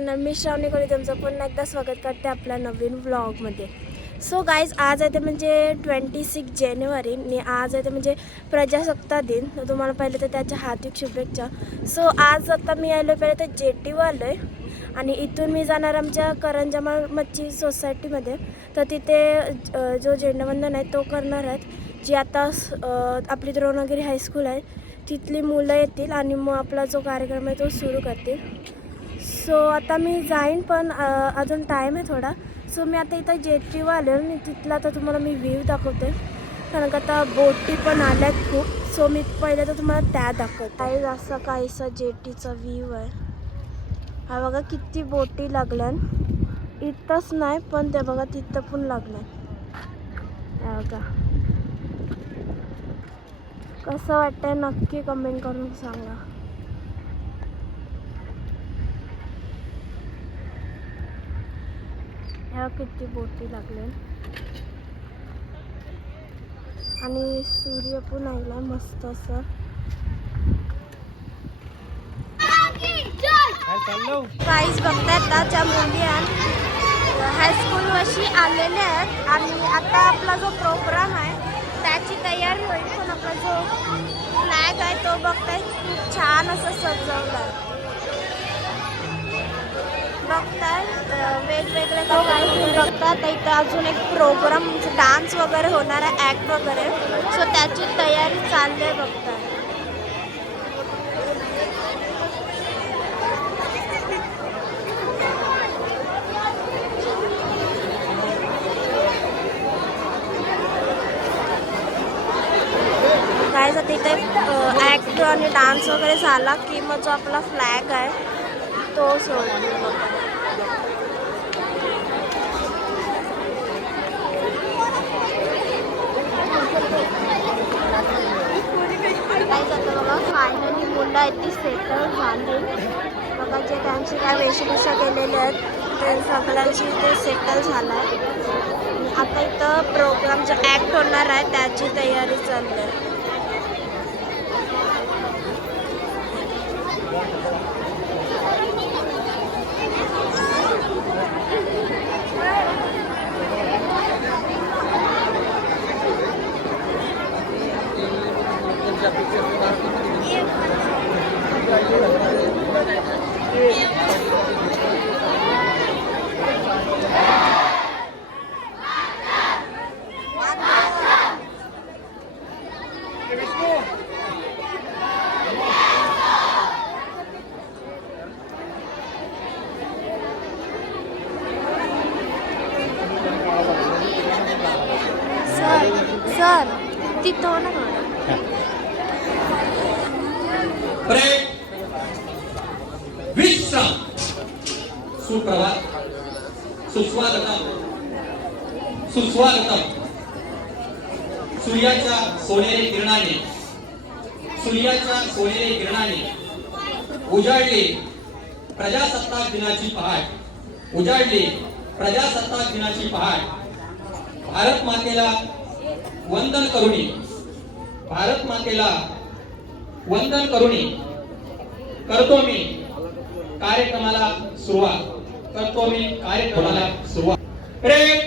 Channel मी श्रावणी कोळी तुमचं पुन्हा एकदा स्वागत करते आपल्या नवीन व्लॉगमध्ये. सो गाईज, आज आहे ते म्हणजे 26 जानेवारी आणि आज आहे ते म्हणजे प्रजासत्ताक दिन. तर तुम्हाला पहिले तर त्याच्या हार्दिक शुभेच्छा. सो आज आता मी आलो पहिले तर जेटीवर आलो आहे आणि इथून मी जाणार आमच्या करंजमाळ मच्छी सोसायटीमध्ये. तर तिथे जो झेंडावंदन आहे तो करणार आहेत, जी आता आपली द्रोणगिरी हायस्कूल आहे तिथली मुलं येतील आणि मग आपला जो कार्यक्रम आहे तो सुरू करतील. सो आता मी जाईन पण अजून टाईम आहे थोडा. सो मी आता इथं जेटीवर आले आणि तिथला आता तुम्हाला मी व्ह्यू दाखवते, कारण का आता बोटी पण आल्यात खूप. सो मी पहिले तर तुम्हाला त्या दाखवते. आहे असा काहीसा जेटीचा व्ह्यू आहे. हा बघा किती बोटी लागल्या. इथंच नाही पण ते बघा तिथं पण लागल्या. बघा कसं वाटतंय नक्की कमेंट करून सांगा. ह्या किती बोटी लागल्या आणि सूर्य पण आला मस्त असं. काहीच बघतायत ना, ज्या मुली हायस्कूल वर्षी आलेल्या आहेत आणि आता आपला जो प्रोग्राम आहे त्याची तयारी होईल. पण आपला जो फ्लॅग आहे तो बघताय खूप छान असं सजवलं आहे. बघताय वेगवेगळे काही बघतात. इथं अजून एक प्रोग्राम डान्स वगैरे होणार आहे, ॲक्ट वगैरे. सो त्याची तयारी चालली आहे बघताय. काय जाते इथे ॲक्ट आणि डान्स वगैरे झाला की मग जो आपला फ्लॅग आहे तो सोडतो. काय जातं बघा, फायनली मुलं आहेत ती सेटल झाली बघा. जे त्यांची काय वेशभूषा केलेले आहेत ते सगळ्यांची ते सेटल झालं आहे. आता इथं प्रोग्राम जो ॲक्ट होणार आहे त्याची तयारी चालली आहे. सर तिथं ना विश्राम सुप्रभात सुस्वागतम सुस्वागतम. सूर्याच्या सोनेरी किरणाने उजाडली प्रजासत्ताक दिनाची पहाट. भारत मातेला वंदन करुणी करतो मी कार्यक्रमाला सुरुवात. परेड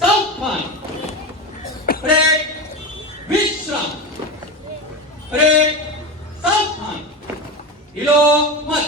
सावधान, परेड विश्राम, परेड सावधान, हिलो मत.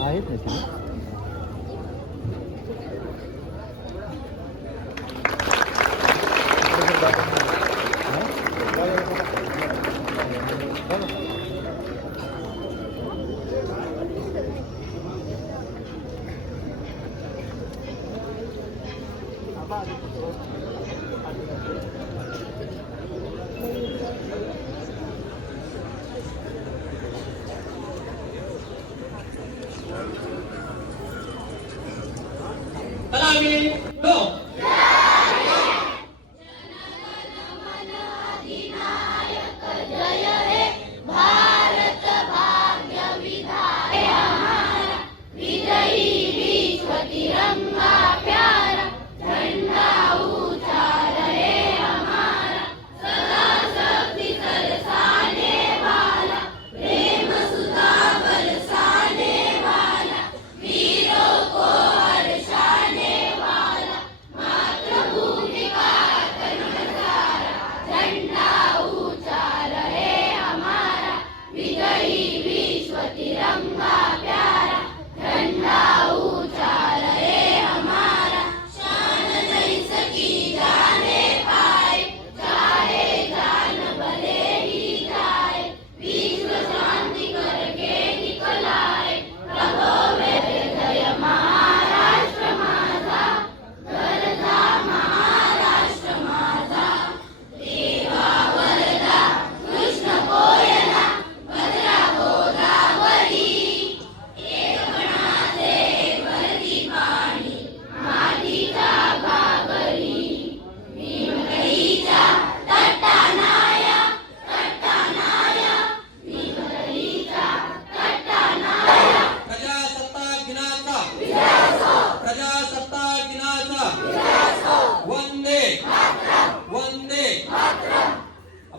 आहेत ना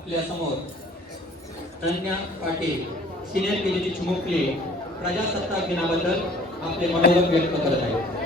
आपल्या समोर अनन्या पाटील सिनियर केजीची चिमुकली प्रजासत्ताक दिनाबद्दल आपले मनोगत व्यक्त करत आहेत.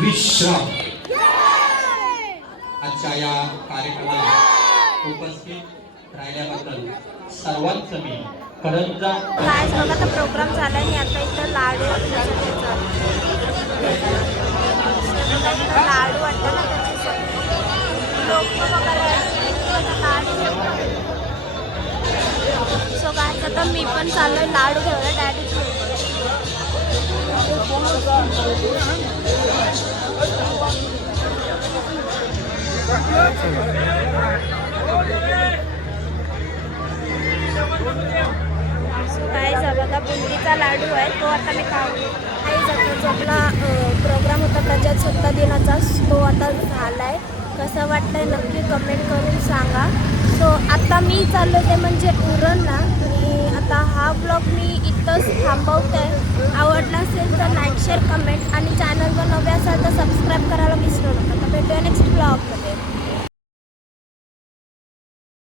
विश्राम आजच्या या कार्यक्रमाला उपस्थित राहिल्याबद्दल सर्वांचं मी करंजा. काय बघा आता प्रोग्राम झाला आणि आता इथं लाडू लाडू वाटतं ना त्याची लोक वगैरे सो काय आता मी पण चाललोय लाडू घ्यायला डॅडी. काय बघा बुंदीचा लाडू आहे तो आता मी खाऊ. काही जातो जो आपला प्रोग्राम होता प्रजासत्ताक दिनाचा तो आता झाला आहे. कसं वाटतंय नक्की कमेंट करून सांगा. सो आता मी चाललो ते म्हणजे उरणला आणि आता हा ब्लॉग मी इथंच थांबवते आहे. आवडला असेल तर लाईक शेअर कमेंट आणि चॅनलवर नवे असाल तर सबस्क्राईब करायला विसरू नका. तर भेटूया नेक्स्ट ब्लॉगमध्ये.